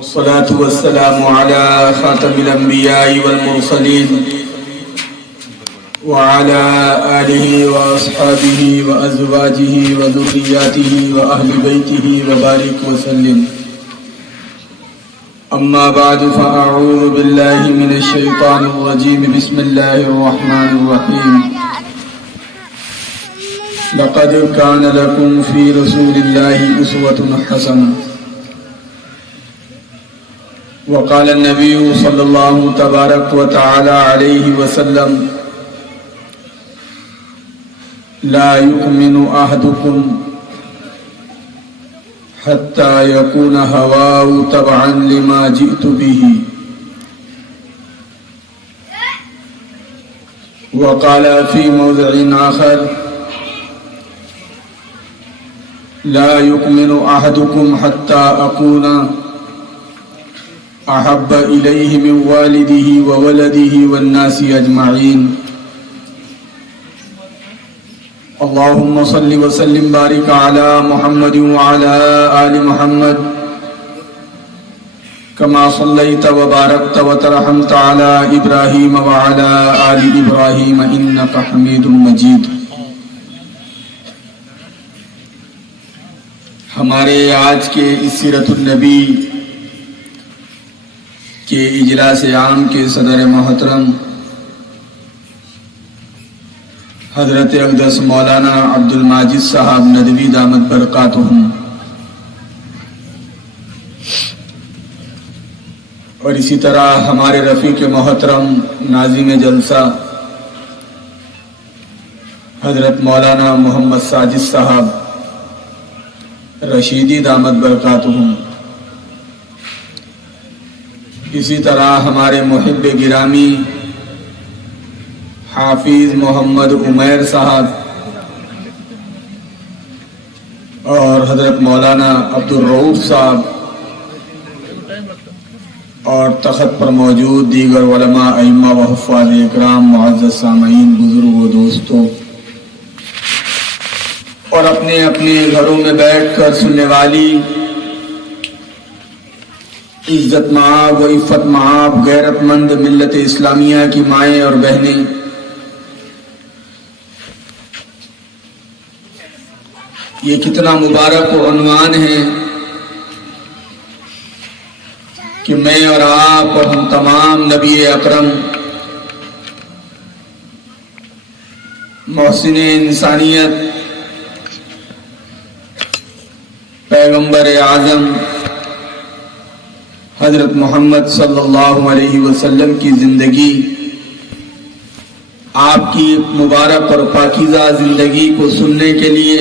والصلاة والسلام على خاتم الأنبياء والمرسلين وعلى آله وأصحابه وأزواجه وذرياته وأهل بيته وبارك وسلم. أما بعد فأعوذ بالله من الشيطان الرجيم. بسم الله الرحمن الرحيم. لقد كان لكم في رسول الله أسوة حسنة. وقال النبي صلى الله تبارك وتعالى عليه وسلم: لا يؤمن أحدكم حتى يكون هواه تبعا لما جئت به. وقال في موضع آخر: لا يؤمن أحدكم حتى أكون أحب إليه من والده وولده والناس أجمعين. اللهم صل وسلم بارك على محمد وعلى آل محمد كما صليت وباركت وترحمت على إبراهيم وعلى آل إبراهيم إنك حميد مجيد. ہمارے آج کے اس سیرت النبی کے اجلاس عام کے صدر محترم حضرت اقدس مولانا عبد الماجد صاحب ندوی دامت برکاتہم، اور اسی طرح ہمارے رفیق محترم ناظم جلسہ حضرت مولانا محمد ساجد صاحب رشیدی دامت برکاتہم، اسی طرح ہمارے محب گرامی حافظ محمد عمیر صاحب اور حضرت مولانا عبد الرؤوف صاحب اور تخت پر موجود دیگر علماء، ائمہ و حفاظ اکرام، معزز سامعین، بزرگ و دوستوں، اور اپنے اپنے گھروں میں بیٹھ کر سننے والی عزت مآب و عفت مآب غیرت مند ملت اسلامیہ کی مائیں اور بہنیں، یہ کتنا مبارک و عنوان ہے کہ میں اور آپ اور ہم تمام نبی اکرم محسن انسانیت پیغمبر اعظم حضرت محمد صلی اللہ علیہ وسلم کی زندگی، آپ کی مبارک اور پاکیزہ زندگی کو سننے کے لیے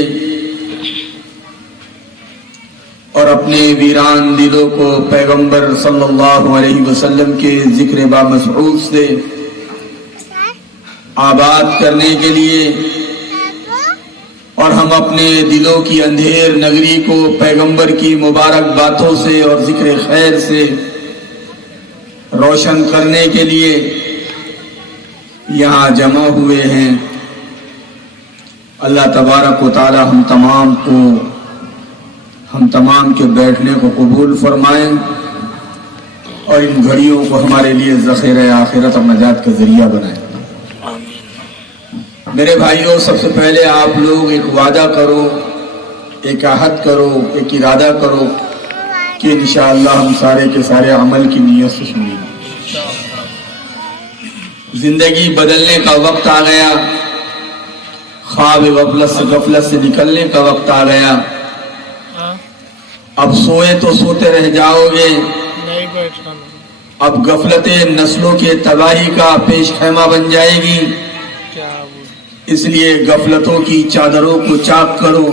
اور اپنے ویران دلوں کو پیغمبر صلی اللہ علیہ وسلم کے ذکر بامسعود سے آباد کرنے کے لیے، اور ہم اپنے دلوں کی اندھیر نگری کو پیغمبر کی مبارک باتوں سے اور ذکر خیر سے روشن کرنے کے لیے یہاں جمع ہوئے ہیں. اللہ تبارک و تعالی ہم تمام کے بیٹھنے کو قبول فرمائیں اور ان گھڑیوں کو ہمارے لیے ذخیرہ آخرت اور نجات کا ذریعہ بنائیں. میرے بھائیوں، سب سے پہلے آپ لوگ ایک وعدہ کرو، ایک عہد کرو، ایک ارادہ کرو کہ انشاءاللہ ہم سارے کے سارے عمل کی نیت سے سنیں گے. زندگی بدلنے کا وقت آ گیا، خواب غفلت سے نکلنے کا وقت آ گیا. اب سوئے تو سوتے رہ جاؤ گے، اب غفلتیں نسلوں کے تباہی کا پیش خیمہ بن جائے گی. اس لیے غفلتوں کی چادروں کو چاک کرو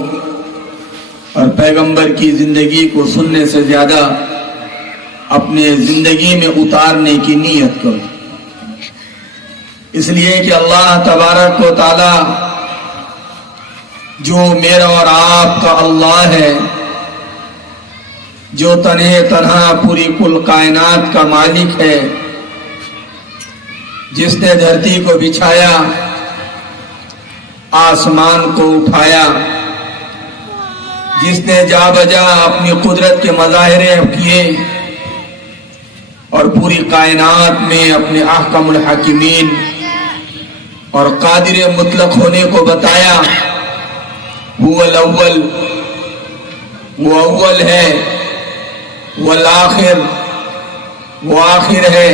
اور پیغمبر کی زندگی کو سننے سے زیادہ اپنے زندگی میں اتارنے کی نیت کرو. اس لیے کہ اللہ تبارک و تعالی جو میرا اور آپ کا اللہ ہے، جو تنہا پوری کل کائنات کا مالک ہے، جس نے دھرتی کو بچھایا، آسمان کو اٹھایا، جس نے جا بجا اپنی قدرت کے مظاہرے کیے، اور پوری کائنات میں اپنے احکم الحاکمین اور قادر مطلق ہونے کو بتایا. هو الاول، وہ اول ہے، والآخر، وہ آخر ہے،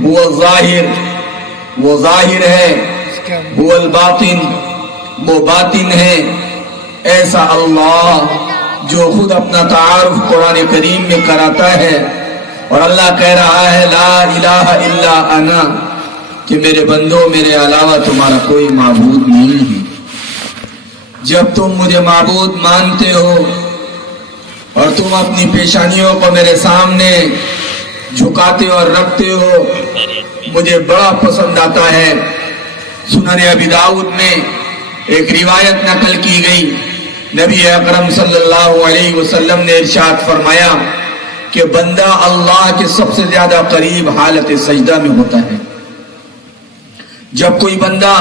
هو الظاہر، وہ ظاہر ہے، هو الباطن، وہ باطن ہے. ایسا اللہ جو خود اپنا تعارف قرآن کریم میں کراتا ہے، اور اللہ کہہ رہا ہے لا الہ الا انا، کہ میرے بندو میرے علاوہ تمہارا کوئی معبود نہیں ہے. جب تم مجھے معبود مانتے ہو اور تم اپنی پیشانیوں کو میرے سامنے جھکاتے اور رکھتے ہو، مجھے بڑا پسند آتا ہے. سنن ابی داؤد میں ایک روایت نقل کی گئی، نبی اکرم صلی اللہ علیہ وسلم نے ارشاد فرمایا کہ بندہ اللہ کے سب سے زیادہ قریب حالت سجدہ میں ہوتا ہے. جب کوئی بندہ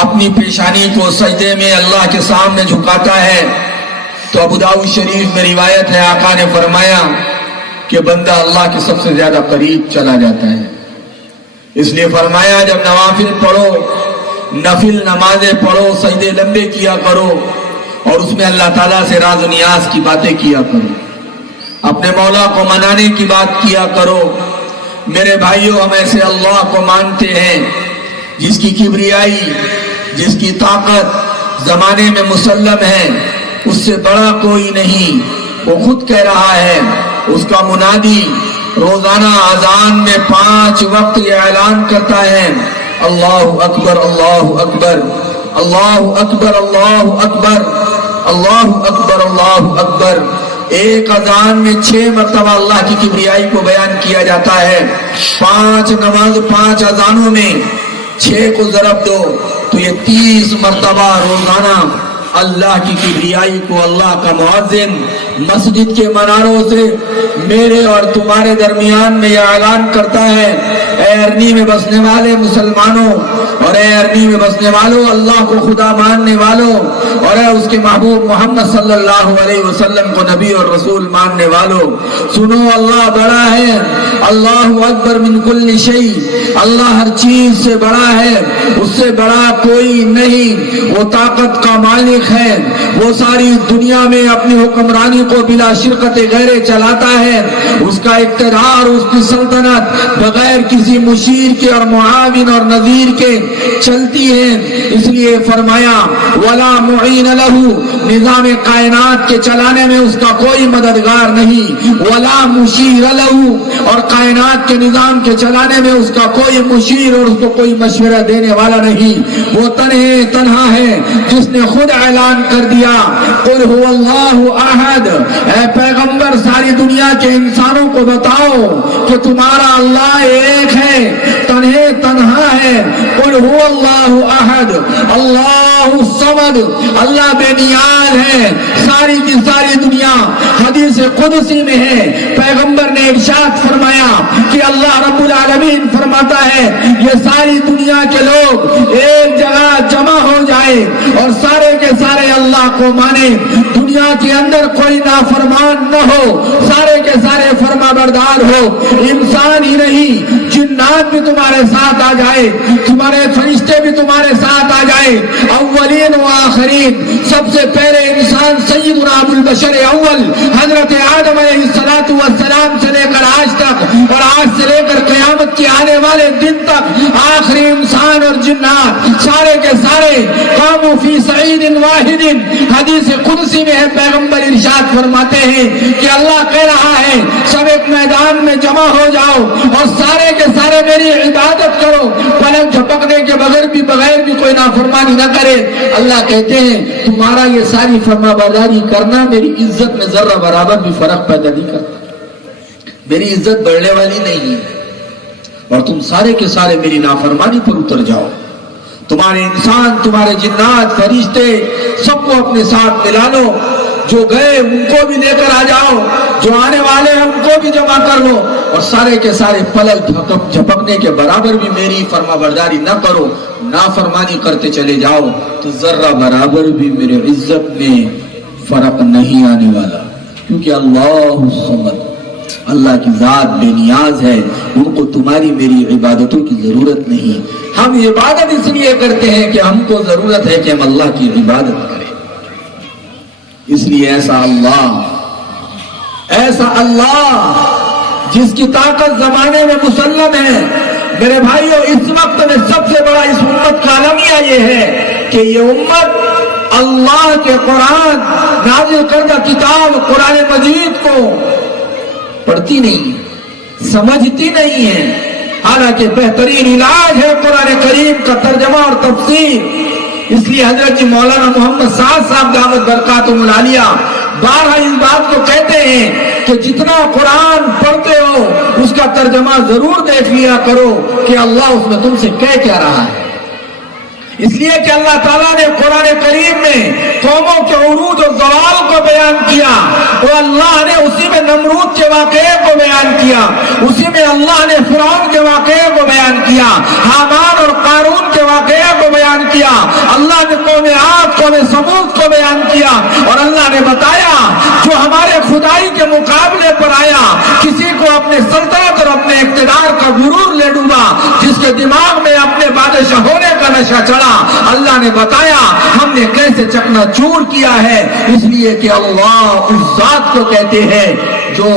اپنی پیشانی کو سجدے میں اللہ کے سامنے جھکاتا ہے تو ابو داؤد شریف میں روایت ہے، آقا نے فرمایا کہ بندہ اللہ کے سب سے زیادہ قریب چلا جاتا ہے. اس لیے فرمایا جب نوافل پڑھو، نفل نمازیں پڑھو، سجدے لمبے کیا کرو اور اس میں اللہ تعالیٰ سے راز و نیاز کی باتیں کیا کرو، اپنے مولا کو منانے کی بات کیا کرو. میرے بھائیوں، ہم ایسے اللہ کو مانتے ہیں جس کی کبریائی، جس کی طاقت زمانے میں مسلم ہے، اس سے بڑا کوئی نہیں. وہ خود کہہ رہا ہے، اس کا منادی روزانہ اذان میں 5 وقت یہ اعلان کرتا ہے اللہ اکبر، اللہ اکبر، اللہ اکبر، اللہ اکبر، اللہ اکبر، اللہ اکبر. ایک اذان میں 6 مرتبہ اللہ کی کبریائی کو بیان کیا جاتا ہے. 5 اذانوں میں 6 کو ضرب دو تو یہ 30 مرتبہ روزانہ اللہ کی کبریائی کو اللہ کا مؤذن مسجد کے مناروں سے میرے اور تمہارے درمیان میں یہ اعلان کرتا ہے، اے ارنی میں بسنے والے مسلمانوں، اور اے ارنی میں بسنے والوں، اللہ کو خدا ماننے والوں، اور اے اس کے محبوب محمد صلی اللہ علیہ وسلم کو نبی اور رسول ماننے والوں، سنو اللہ بڑا ہے، اللہ اکبر من کل شیء، اللہ ہر چیز سے بڑا ہے، اس سے بڑا کوئی نہیں. وہ طاقت کا مالک ہے، وہ ساری دنیا میں اپنی حکمرانی کو بلا شرکت غیر چلاتا ہے. اس کا اقتدار، اس کی سلطنت بغیر کسی مشیر کے اور معاون اور نظیر کے چلتی ہے. اس لیے فرمایا ولا معین لہ، نظام کائنات کے چلانے میں اس کا کوئی مددگار نہیں. ولا مشیر لہ، اور کائنات کے نظام کے چلانے میں اس کا کوئی مشیر اور اس کو کوئی مشورہ دینے والا نہیں. وہ تنہا ہے جس نے خود اعلان کر دیا قل هو اللہ احد. اے پیغمبر ساری دنیا کے انسانوں کو بتاؤ کہ تمہارا اللہ ایک ہے، تنہا ہے. قل هو اللہ احد اللہ الصمد، اللہ بے نیاز ہے. ساری کی ساری دنیا حدیث قدسی میں ہے، پیغمبر نے ارشاد فرمایا کہ اللہ رب العالمین فرماتا ہے یہ ساری دنیا کے لوگ ایک جگہ جمع ہو جائے اور سارے کے سارے اللہ کو مانے، دنیا کے اندر کوئی نافرمان نہ ہو، سارے کے سارے فرما بردار ہو. انسان ہی نہیں، جنات بھی تمہارے ساتھ آ جائے، تمہارے فرشتے بھی تمہارے ساتھ آ جائے، اولین و آخرین. سب سے پہلے انسان سیدنا ابو البشر اول حضرت آدم علیہ السلام سے لے کر آج تک، اور آج سے لے کر قیامت کے آنے والے دن تک آخری انسان اور جنات سارے کے سارے قاموا فی صعید واحد. حدیث قدسی میں ہے، پیغمبر ارشاد فرماتے ہیں کہ اللہ کہہ رہا ہے سب ایک میدان میں جمع ہو جاؤ اور سارے کے سارے میری عبادت کرو، پلک جھپکنے کے بغیر بھی کوئی نافرمانی نہ کرے. اللہ کہتے ہیں تمہارا یہ ساری فرما برداری کرنا میری عزت میں ذرہ برابر بھی فرق پیدا نہیں کرتا، میری عزت بڑھنے والی نہیں ہے. اور تم سارے کے سارے میری نافرمانی پر اتر جاؤ. تمہارے انسان، تمہارے جنات، فرشتے سب کو اپنے ساتھ ملا لو، جو گئے ان کو بھی لے کر آ جاؤ، جو آنے والے ہیں ان کو بھی جمع کر لو، اور سارے کے سارے پلک جھپکنے کے برابر بھی میری فرما برداری نہ کرو، نافرمانی کرتے چلے جاؤ تو ذرہ برابر بھی میرے عزت میں فرق نہیں آنے والا. کیونکہ اللہ الصمد، اللہ کی ذات بے نیاز ہے، ان کو تمہاری میری عبادتوں کی ضرورت نہیں. ہم عبادت اس لیے کرتے ہیں کہ ہم کو ضرورت ہے کہ ہم اللہ کی عبادت کریں. اس لیے ایسا اللہ جس کی طاقت زمانے میں مسلم ہے. میرے بھائیوں، اس وقت میں سب سے بڑا اس امت کا المیہ یہ ہے کہ یہ امت اللہ کے قرآن نازل کردہ کتاب قرآن مجید کو پڑھتی نہیں ہے، سمجھتی نہیں ہے، حالانکہ بہترین علاج ہے قرآن کریم کا ترجمہ اور تفسیر. اس لیے حضرت جی مولانا محمد سعد صاحب دعوت برکاتہم العالیہ بارہ اس بات کو کہتے ہیں کہ جتنا قرآن پڑھتے ہو اس کا ترجمہ ضرور دیکھ لیا کرو کہ اللہ اس میں تم سے کہہ کیا رہا ہے. اس لیے کہ اللہ تعالیٰ نے قرآن کریم میں قوموں کے عروج و زوال کو بیان کیا، اور اللہ نے اسی میں نمرود کے واقعے کو بیان کیا، اسی میں اللہ نے فرعون کے واقعے کو بیان کیا، حامان اور قارون کے واقعے کو بیان کیا، اللہ نے قوم عاد قوم ثمود کو بیان کیا، اور اللہ نے بتایا جو ہمارے خدائی کے مقابلے پر آیا، کسی کو اپنے سلطنت اور اپنے اقتدار کا غرور لے ڈوبا، جس کے دماغ میں اپنے بادشاہ ہونے کا نشہ چڑھا، اللہ نے بتایا ہم نے کیسے چکنا چور کیا ہے. اس لیے کہ اللہ اس ذات کو کہتے ہیں جو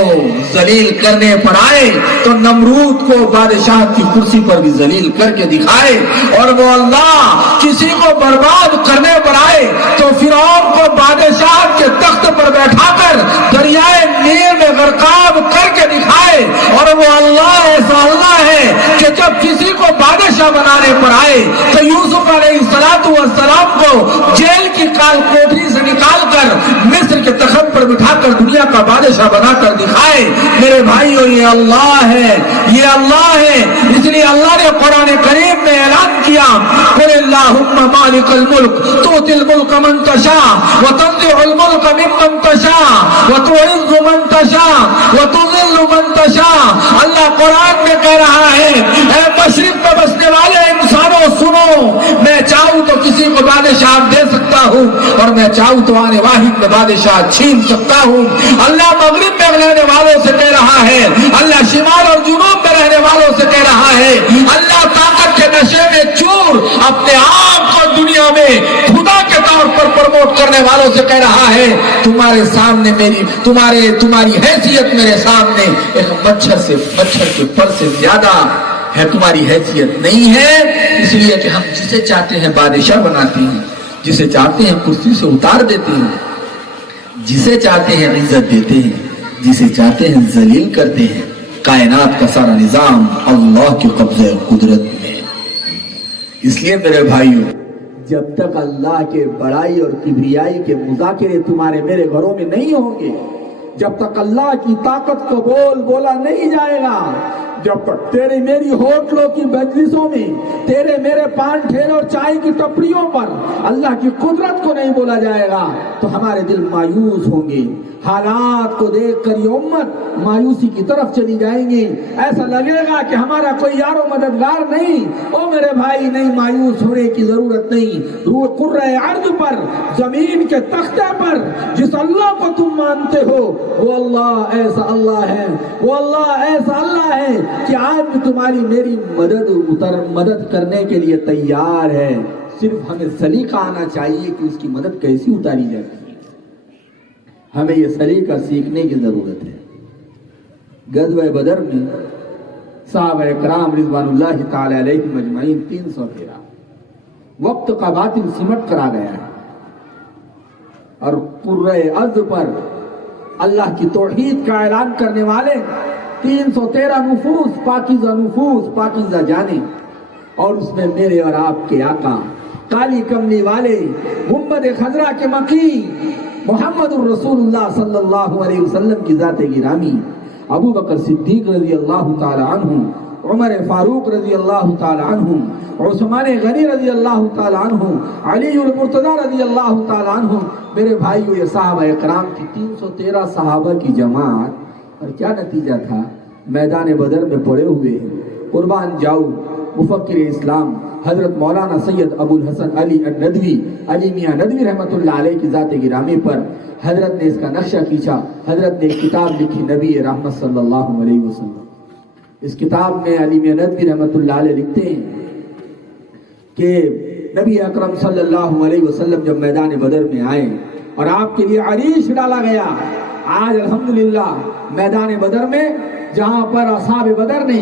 ذلیل کرنے پر آئے تو نمرود کو بادشاہ کی کرسی پر بھی ذلیل کر کے دکھائے، اور وہ اللہ کسی کو برباد کرنے پر آئے تو فرعون کو بادشاہ کے تخت پر بیٹھا کر دریائے نیل میں غرقاب کر کے دکھائے. اور وہ اللہ ایسا اللہ ہے کہ جب کسی کو بادشاہ بنانے پر آئے تو یوسف علیہ السلام کو جیل کی کوٹری سے نکال کر مصر کے تخت پر بٹھا کر دنیا کا بادشاہ بنا کر دکھائے. میرے بھائیوں، یہ اللہ ہے، یہ اللہ ہے. اس لیے اللہ نے قرآن کریم میں اعلان کیا قل اللہم مالک الملک تؤتی الملک من تشاء وتنزع الملک ممن تشاء وتعز من تشاء وتذل من تشاء. اللہ قرآن میں کہہ رہا ہے اے مشرق میں بسنے والے انسانوں سنو، میں چاہوں تو کسی کو بادشاہ دے سکتا ہوں، اور میں چاہوں تو آنے واحد میں بادشاہ چھین سکتا ہوں. اللہ مغرب میں رہنے والوں سے کہہ رہا ہے، اللہ شمال اور جنوب میں رہنے والوں سے کہہ رہا ہے، اللہ طاقت کے نشے میں چور اپنے آپ کو دنیا میں خدا کے طور پر پروموٹ کرنے والوں سے کہہ رہا ہے تمہارے سامنے تمہاری حیثیت میرے سامنے ایک مچھر کے پر سے زیادہ ہے، تمہاری حیثیت نہیں ہے. اس لیے کہ ہم جسے چاہتے ہیں بادشاہ بناتے ہیں، جسے چاہتے ہیں کرسی سے اتار دیتے ہیں، جسے چاہتے ہیں عزت دیتے ہیں، جسے چاہتے ہیں ذلیل کرتے ہیں. کائنات کا سارا نظام اللہ کے قبضے قدرت میں. اس لیے میرے بھائیوں، جب تک اللہ کے بڑائی اور کبریائی کے مذاکرے تمہارے میرے گھروں میں نہیں ہوں گے، جب تک اللہ کی طاقت کو بولا نہیں جائے گا، جب تک تیرے میری ہوٹلوں کی مجلسوں میں، تیرے میرے پان ٹھیلے اور چائے کی ٹپریوں پر اللہ کی قدرت کو نہیں بولا جائے گا تو ہمارے دل مایوس ہوں گے. حالات کو دیکھ کر یہ امت مایوسی کی طرف چلی جائیں گی. ایسا لگے گا کہ ہمارا کوئی یار و مددگار نہیں. او میرے بھائی، نہیں مایوس ہونے کی ضرورت نہیں. کرۂ ارض پر، زمین کے تختے پر جس اللہ کو تم مانتے ہو وہ اللہ ایسا اللہ ہے، وہ اللہ ایسا اللہ ہے کہ آج بھی تمہاری میری مدد کرنے کے لیے تیار ہے. صرف ہمیں سلیقہ آنا چاہیے کہ اس کی مدد کیسی اتاری جاتی ہے. ہمیں یہ سلیقہ سیکھنے کی ضرورت ہے. غزوہ بدر میں صحابہ کرام رضوان اللہ تعالی علیہم اجمعین 313 وقت کا باطل سمٹ کر آ گیا ہے، اور کرۂ ارض پر اللہ کی توحید کا اعلان کرنے والے 313 نفوس، پاکیزہ جانیں، اور اس میں میرے اور آپ کے آقا کالی کملی والے گنبد خضرا کے مکی محمد الرسول اللہ صلی اللہ علیہ وسلم کی ذات گرامی ابو بکر صدیق رضی اللہ تعالی عنہ، عمر فاروق رضی اللہ تعالی عنہ، عثمان غنی رضی اللہ تعالی عنہ، علی المرتضی رضی اللہ تعالی عنہ. میرے بھائیو، یہ صحابہ اکرام کی 313 صحابہ کی جماعت، اور کیا نتیجہ تھا؟ میدان بدر میں پڑے ہوئے قربان جاؤ مفکر اسلام حضرت مولانا سید ابو الحسن علی الندوی علی میاں ندوی رحمۃ اللہ علیہ کی ذات گرامی پر حضرت نے اس کا نقشہ کھینچا. حضرت نے ایک کتاب لکھی نبی رحمت صلی اللہ علیہ وسلم. اس کتاب میں علی میاں ندوی رحمۃ اللہ علیہ لکھتے ہیں کہ نبی اکرم صلی اللہ علیہ وسلم جب میدان بدر میں آئے اور آپ کے لیے عریش ڈالا گیا. آج الحمدللہ میدان بدر میں جہاں پر اصحاب بدر نے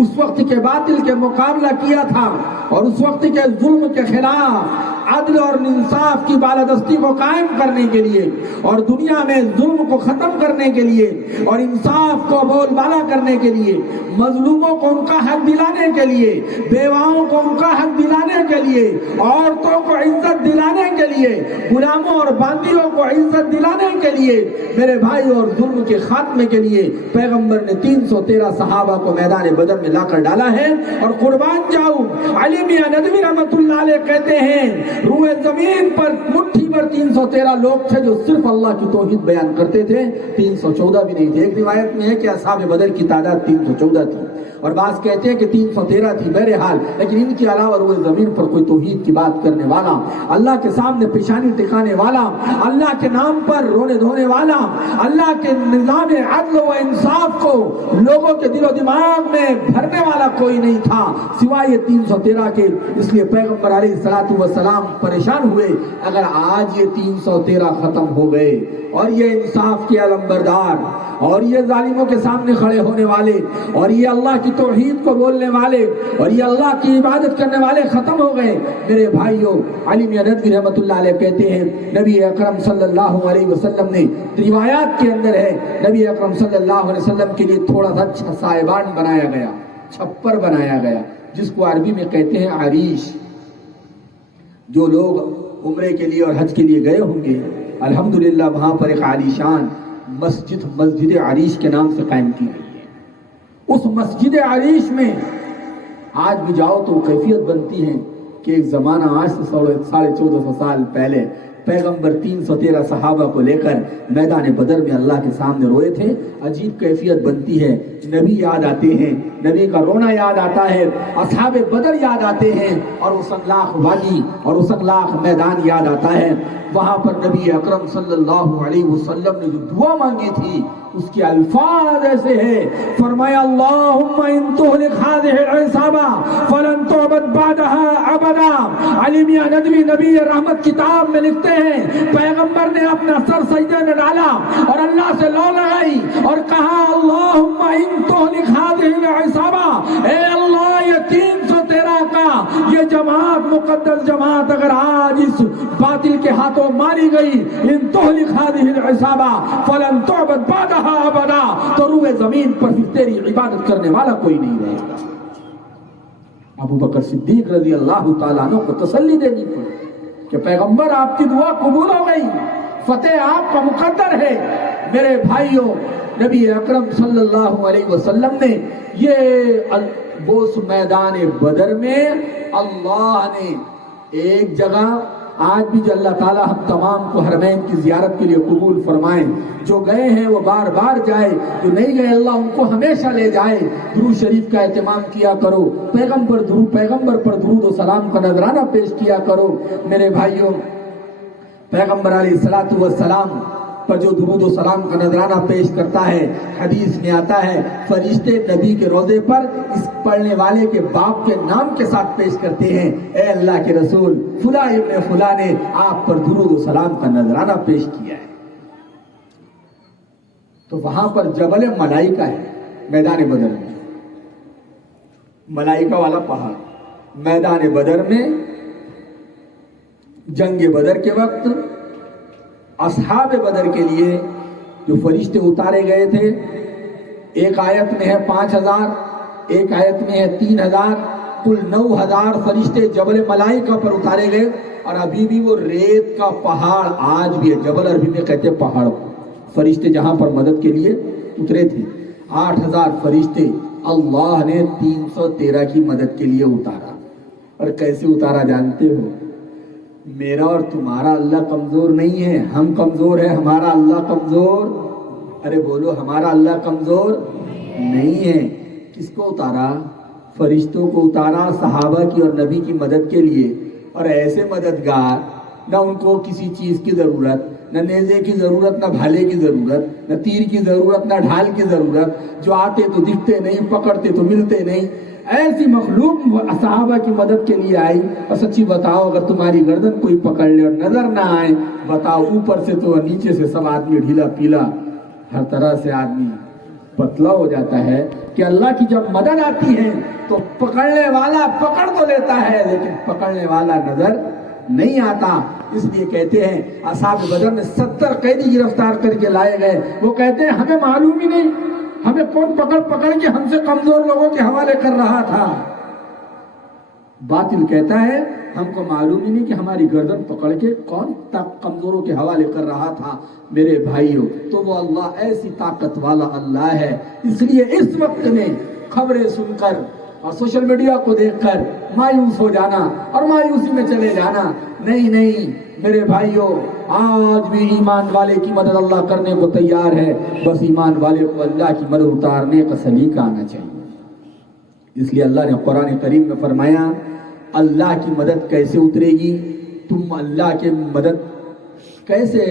اس وقت کے باطل کے مقابلہ کیا تھا اور اس وقت کے ظلم کے خلاف عدل اور انصاف کی بالادستی کو قائم کرنے کے لیے اور دنیا میں ظلم کو ختم کرنے کے لیے اور انصاف کو بول بالا کرنے کے لیے، مظلوموں کو ان کا حق دلانے کے لیے، بیواؤں کو ان کا حق دلانے کے لیے، عورتوں کو عزت دلانے کے لیے، غلاموں اور باندیوں کو عزت دلانے کے لیے، میرے بھائی، اور ظلم کے خاتمے کے لیے پیغمبر نے 313 صحابہ کو میدان بدر میں لا کر ڈالا ہے. اور قربان جاؤں، علی میاں ندوی رحمۃ اللہ علیہ کہتے ہیں روئے زمین پر مٹھی پر 313 لوگ تھے جو صرف اللہ کی توحید بیان کرتے تھے. 314 بھی نہیں تھے. ایک روایت میں ہے کہ اصحاب بدر کی تعداد 314 تھی اور بعض کہتے ہیں کہ 313 تھی. بہرحال لیکن ان کے علاوہ روئے زمین پر کوئی توحید کی بات کرنے والا، اللہ کے سامنے پیشانی ٹکانے والا، اللہ کے نام پر رونے دھونے والا، اللہ کے نظام عدل و انصاف کو لوگوں کے دل و دماغ میں بھرنے والا کوئی نہیں تھا سوائے 313 کے. اس لیے پیغمبر علیہ الصلوۃ والسلام پریشان ہوئے اگر آج یہ 313 ختم ہو گئے اور یہ انصاف کے علمبردار اور یہ ظالموں کے سامنے کھڑے ہونے والے اور یہ اللہ کی توحید کو بولنے والے اور یہ اللہ کی عبادت کرنے والے ختم ہو گئے. میرے بھائیوں، علی میاں ندوی رحمۃ اللہ علیہ کہتے ہیں نبی اکرم صلی اللہ علیہ وسلم نے، روایات کے اندر ہے، نبی اکرم صلی اللہ علیہ وسلم کے لیے تھوڑا سا سائبان بنایا گیا، چھپر بنایا گیا، جس کو عربی میں کہتے ہیں عریش. جو لوگ عمرے کے لیے اور حج کے لیے گئے ہوں گے، الحمدللہ وہاں پر ایک عالیشان مسجد عریش کے نام سے قائم کی گئی ہے. اس مسجد عریش میں آج بھی جاؤ تو کیفیت بنتی ہے کہ ایک زمانہ آج سے 1450 سال پہلے پیغمبر 313 صحابہ کو لے کر میدان بدر میں اللہ کے سامنے روئے تھے. عجیب کیفیت بنتی ہے. نبی یاد آتے ہیں، نبی کا رونا یاد آتا ہے، اصحاب بدر یاد آتے ہیں اور اس اخلاق وادی اور اس اخلاق میدان یاد آتا ہے. وہاں پر نبی اکرم صلی اللہ علیہ وسلم نے جو دعا مانگی تھی اس کے الفاظ ایسے ہیں، فرمایا اللہم ان تہلک هذه العصابہ فلن تعبد بعدها ابدا. علی میاں ندوی نبی رحمت کتاب میں لکھتے ہیں پیغمبر نے اپنا سر سجدے میں ڈالا اور اللہ سے لو لگائی اور کہا اللہم ان تہلک هذه العصابہ، اے اللہ یہ 313 کا یہ جماعت، مقدس جماعت اگر آج اس باطل کے ہاتھوں ماری گئی، ان تہلک هذه العصابہ فلن تعبد بعدها ابدا، تو روئے زمین پر پھر تیری عبادت کرنے والا کوئی نہیں رہے گا. ابو بکر صدیق رضی اللہ تعالیٰ عنہ کو تسلی دینی پڑی کہ پیغمبر آپ کی دعا قبول ہو گئی، فتح آپ کا مقدر ہے. میرے بھائیوں، نبی اکرم صلی اللہ علیہ وسلم نے یہ بوس میدان بدر میں اللہ نے ایک جگہ، آج بھی جو اللہ تعالیٰ ہم تمام کو حرمین کی زیارت کے لیے قبول فرمائیں، جو گئے ہیں وہ بار بار جائے، جو نہیں گئے اللہ ان کو ہمیشہ لے جائے. درود شریف کا اہتمام کیا کرو، پیغمبر پر درود و سلام کا نذرانہ پیش کیا کرو. میرے بھائیوں، پیغمبر علیہ الصلوۃ والسلام پر جو درود و سلام کا نذرانہ پیش کرتا ہے، حدیث میں آتا ہے فرشتے نبی کے روضے پر اس پڑھنے والے کے باپ کے نام کے ساتھ پیش کرتے ہیں، اے اللہ کے رسول فلاں ابن فلاں نے آپ پر درود و سلام کا نذرانہ پیش کیا ہے. تو وہاں پر جبل ملائکہ ہے میدان بدر میں، ملائکہ والا پہاڑ. میدان بدر میں جنگ بدر کے وقت اصحاب بدر کے لیے جو فرشتے اتارے گئے تھے، ایک آیت میں ہے 5000، ایک آیت میں ہے 3000، کل 9000 فرشتے جبل ملائکہ پر اتارے گئے. اور ابھی بھی وہ ریت کا پہاڑ آج بھی ہے. جبل عربی میں کہتے ہیں پہاڑ. فرشتے جہاں پر مدد کے لیے اترے تھے، 8000 فرشتے اللہ نے 313 کی مدد کے لیے اتارا. اور کیسے اتارا جانتے ہو؟ میرا اور تمہارا اللہ کمزور نہیں ہے، ہم کمزور ہیں، ہمارا اللہ کمزور، ارے بولو ہمارا اللہ کمزور نہیں ہے. کس کو اتارا؟ فرشتوں کو اتارا صحابہ کی اور نبی کی مدد کے لیے، اور ایسے مددگار، نہ ان کو کسی چیز کی ضرورت، نہ نیزے کی ضرورت، نہ بھالے کی ضرورت، نہ تیر کی ضرورت، نہ ڈھال کی ضرورت، جو آتے تو دکھتے نہیں، پکڑتے تو ملتے نہیں، ایسی مخلوق صحابہ کی مدد کے لیے آئی۔ اور سچی بتاؤ، اگر تمہاری گردن کوئی پکڑ لے اور نظر نہ آئے، بتاؤ اوپر سے تو نیچے سے سب آدمی ڈھیلا پیلا، ہر طرح سے آدمی پتلا ہو جاتا ہے، کہ اللہ کی جب مدد آتی ہے تو پکڑنے والا پکڑ تو لیتا ہے، لیکن پکڑنے والا نظر نہیں آتا۔ اس لیے کہتے ہیں اصحاب بدر میں 70 قیدی گرفتار کر کے لائے گئے، وہ کہتے ہیں ہمیں معلوم ہی نہیں، ہمیں کون پکڑ پکڑ کے ہم سے کمزور لوگوں کے حوالے کر رہا تھا۔ باطل کہتا ہے ہم کو معلوم ہی نہیں کہ ہماری گردن پکڑ کے کون کمزوروں کے حوالے کر رہا تھا۔ میرے بھائیوں، تو وہ اللہ ایسی طاقت والا اللہ ہے۔ اس لیے اس وقت میں خبریں سن کر اور سوشل میڈیا کو دیکھ کر مایوس ہو جانا اور مایوسی میں چلے جانا نہیں میرے بھائیوں، آج بھی ایمان والے کی مدد اللہ کرنے کو تیار ہے، بس ایمان والے کو اللہ کی مدد اتارنے کا سلیقہ آنا چاہیے۔ اس لیے اللہ نے قرآن کریم میں فرمایا اللہ کی مدد کیسے اترے گی، تم اللہ کی مدد کیسے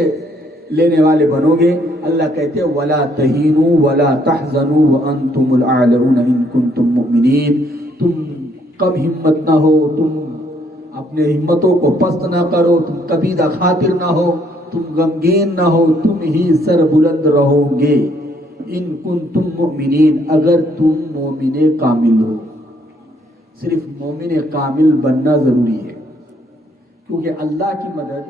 لینے والے بنو گے۔ اللہ کہتے ہیں وَلَا تَهِنُوا وَلَا تَحْزَنُوا وَأَنْتُمُ الْأَعْلَوْنَ إِن كُنتُم مُؤْمِنِينَ۔ تم کم ہمت نہ ہو، تم اپنے ہمتوں کو پست نہ کرو، تم کبیدہ خاطر نہ ہو، تم غمگین نہ ہو، تم ہی سر بلند رہو گے۔ ان کنتم مؤمنین، اگر تم مومن کامل ہو۔ صرف مومن کامل بننا ضروری ہے، کیونکہ اللہ کی مدد